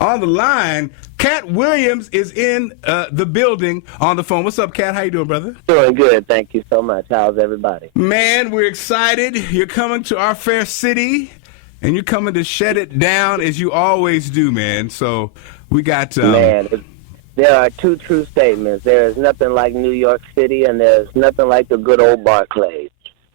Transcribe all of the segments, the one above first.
on the line. Katt Williams is in the building on the phone. What's up, Katt? How you doing, brother? Doing good. Thank you so much. How's everybody? Man, we're excited. You're coming to our fair city, and you're coming to shut it down as you always do, man. So we got... Man, there are two true statements. There is nothing like New York City, and there's nothing like the good old Barclays.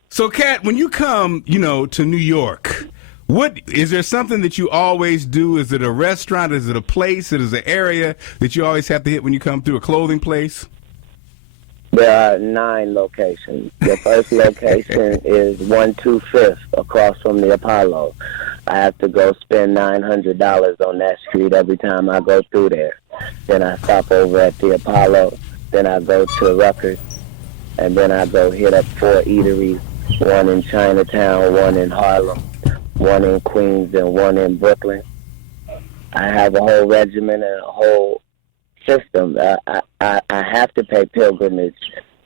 So, Katt, when you come, to New York, what is there something that you always do? Is it a restaurant? Is it a place? Is it an area that you always have to hit when you come through, a clothing place? There are 9 locations. The first location is 125th across from the Apollo. I have to go spend $900 on that street every time I go through there. Then I stop over at the Apollo. Then I go to Rutgers. And then I go hit up 4 eateries, one in Chinatown, one in Harlem, one in Queens, and one in Brooklyn. I have a whole regimen and a whole system. I have to pay pilgrimage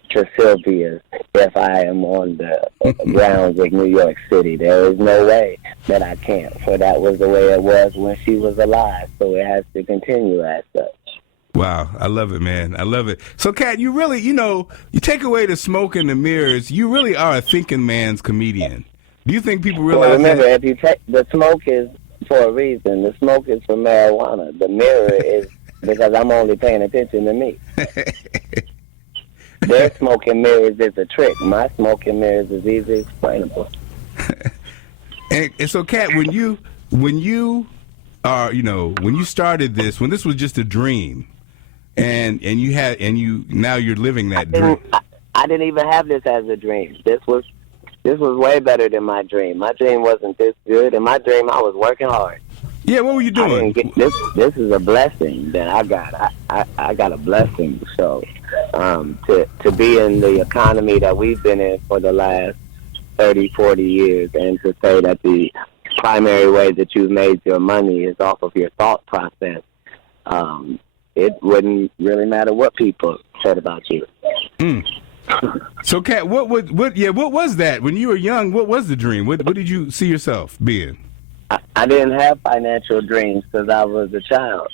to Sylvia's if I am on the grounds of New York City. There is no way that I can't, for that was the way it was when she was alive, so it has to continue as such. Wow, I love it, man. I love it. So, Katt, you really, you take away the smoke and the mirrors, you really are a thinking man's comedian. Do you think people realize remember, that? if you take the smoke is for a reason. The smoke is for marijuana. The mirror is because I'm only paying attention to me. Their smoke and mirrors is a trick. My smoke and mirrors is easily explainable. and so, Katt, when you are, when you started this, when this was just a dream, and now you're living that dream. I didn't even have this as a dream. This was way better than my dream. My dream wasn't this good. In my dream, I was working hard. Yeah, what were you doing? This is a blessing that I got. I got a blessing. So to be in the economy that we've been in for the last 30, 40 years, and to say that the primary way that you've made your money is off of your thought process, it wouldn't really matter what people said about you. Mm. So, Katt, what was that when you were young? What was the dream? What did you see yourself being? I didn't have financial dreams because I was a child.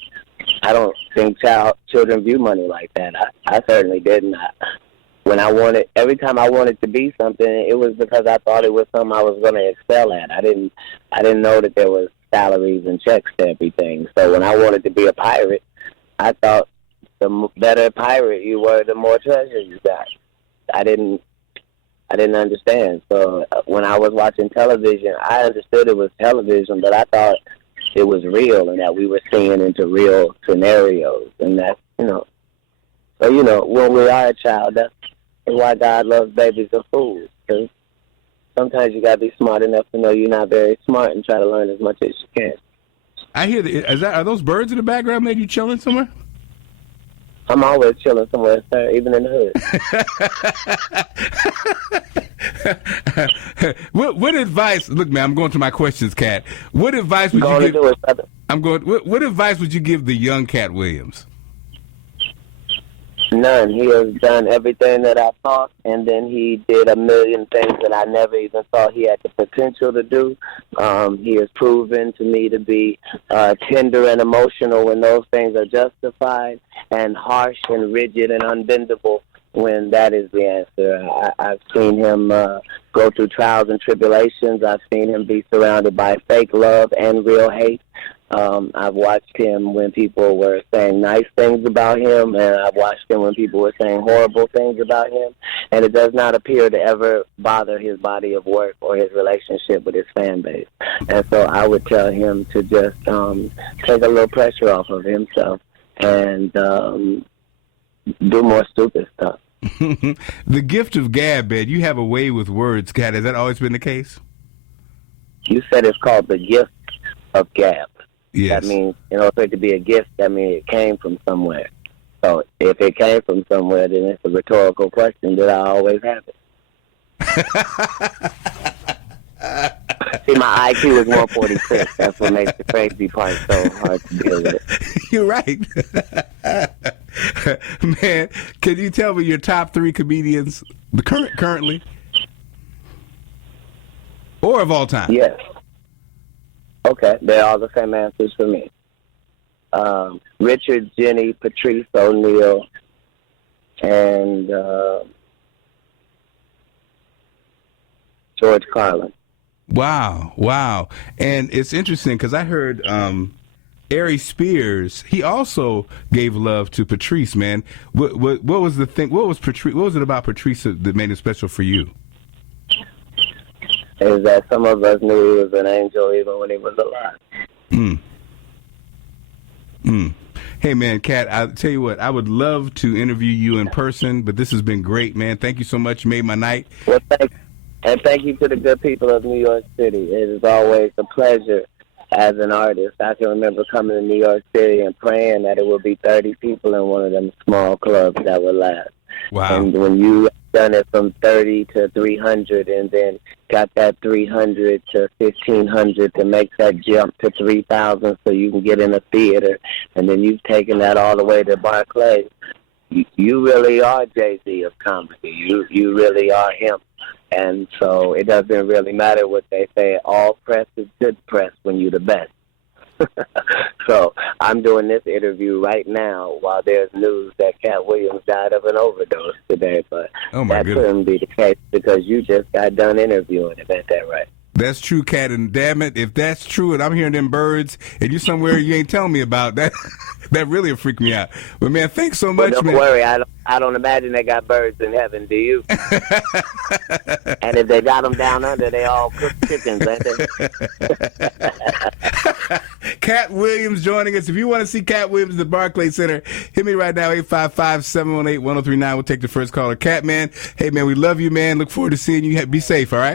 I don't think children view money like that. I certainly didn't. Every time I wanted to be something, it was because I thought it was something I was going to excel at. I didn't know that there was salaries and checks to everything. So when I wanted to be a pirate, I thought the better pirate you were, the more treasure you got. I didn't understand. So when I was watching television, I understood it was television, but I thought it was real and that we were seeing into real scenarios. And that's, So, when we are a child, that's why God loves babies and fools. Because sometimes you got to be smart enough to know you're not very smart and try to learn as much as you can. I hear are those birds in the background, man? You chilling somewhere? I'm always chilling somewhere, sir, even in the hood. What advice? Look, man, I'm going to my questions, Katt. What advice would you give? What advice would you give the young Katt Williams? None. He has done everything that I thought, and then he did a million things that I never even thought he had the potential to do. He has proven to me to be tender and emotional when those things are justified, and harsh and rigid and unbendable when that is the answer. I've seen him go through trials and tribulations. I've seen him be surrounded by fake love and real hate. I've watched him when people were saying nice things about him, and I've watched him when people were saying horrible things about him, and it does not appear to ever bother his body of work or his relationship with his fan base. And so I would tell him to just take a little pressure off of himself and do more stupid stuff. The gift of gab, man. You have a way with words, Katt. Has that always been the case? You said it's called the gift of gab. Yes. That means, for it to be a gift, that means it came from somewhere. So if it came from somewhere, then it's a rhetorical question. Did I always have it? See, my IQ is 146. That's what makes the crazy part so hard to deal with. You're right. Man, can you tell me your top 3 comedians currently? Or of all time? Yes. Okay, they're all the same answers for me. Richard, Jenny, Patrice O'Neal, and George Carlin. Wow. And it's interesting because I heard Ari Spears, he also gave love to Patrice, man. What was the thing? What was Patrice? What was it about Patrice that made it special for you? Is that some of us knew he was an angel even when he was alive. Hey, man, Katt, I'll tell you what, I would love to interview you in person, but this has been great, man. Thank you so much. You made my night. Well, thank you to the good people of New York City. It is always a pleasure as an artist. I can remember coming to New York City and praying that it would be 30 people in one of them small clubs that would last. Wow. And when you done it from 30 to 300 and then got that 300 to 1,500 to make that jump to 3,000 so you can get in a theater, and then you've taken that all the way to Barclays, you really are Jay-Z of comedy. You really are him. And so it doesn't really matter what they say. All press is good press when you're the best. So I'm doing this interview right now while there's news that Katt Williams died of an overdose today. But that couldn't be the case because you just got done interviewing him. Ain't that right? That's true, Katt, and damn it, if that's true and I'm hearing them birds and you're somewhere you ain't telling me about, that really will freak me out. But, man, thanks so much, don't man. Worry, I don't imagine they got birds in heaven, do you? And if they got them down under, they all cooked chickens, ain't they? Katt Williams joining us. If you want to see Katt Williams at the Barclays Center, hit me right now, 855-718-1039. We'll take the first caller. Katt, man, hey, man, we love you, man. Look forward to seeing you. Be safe, all right?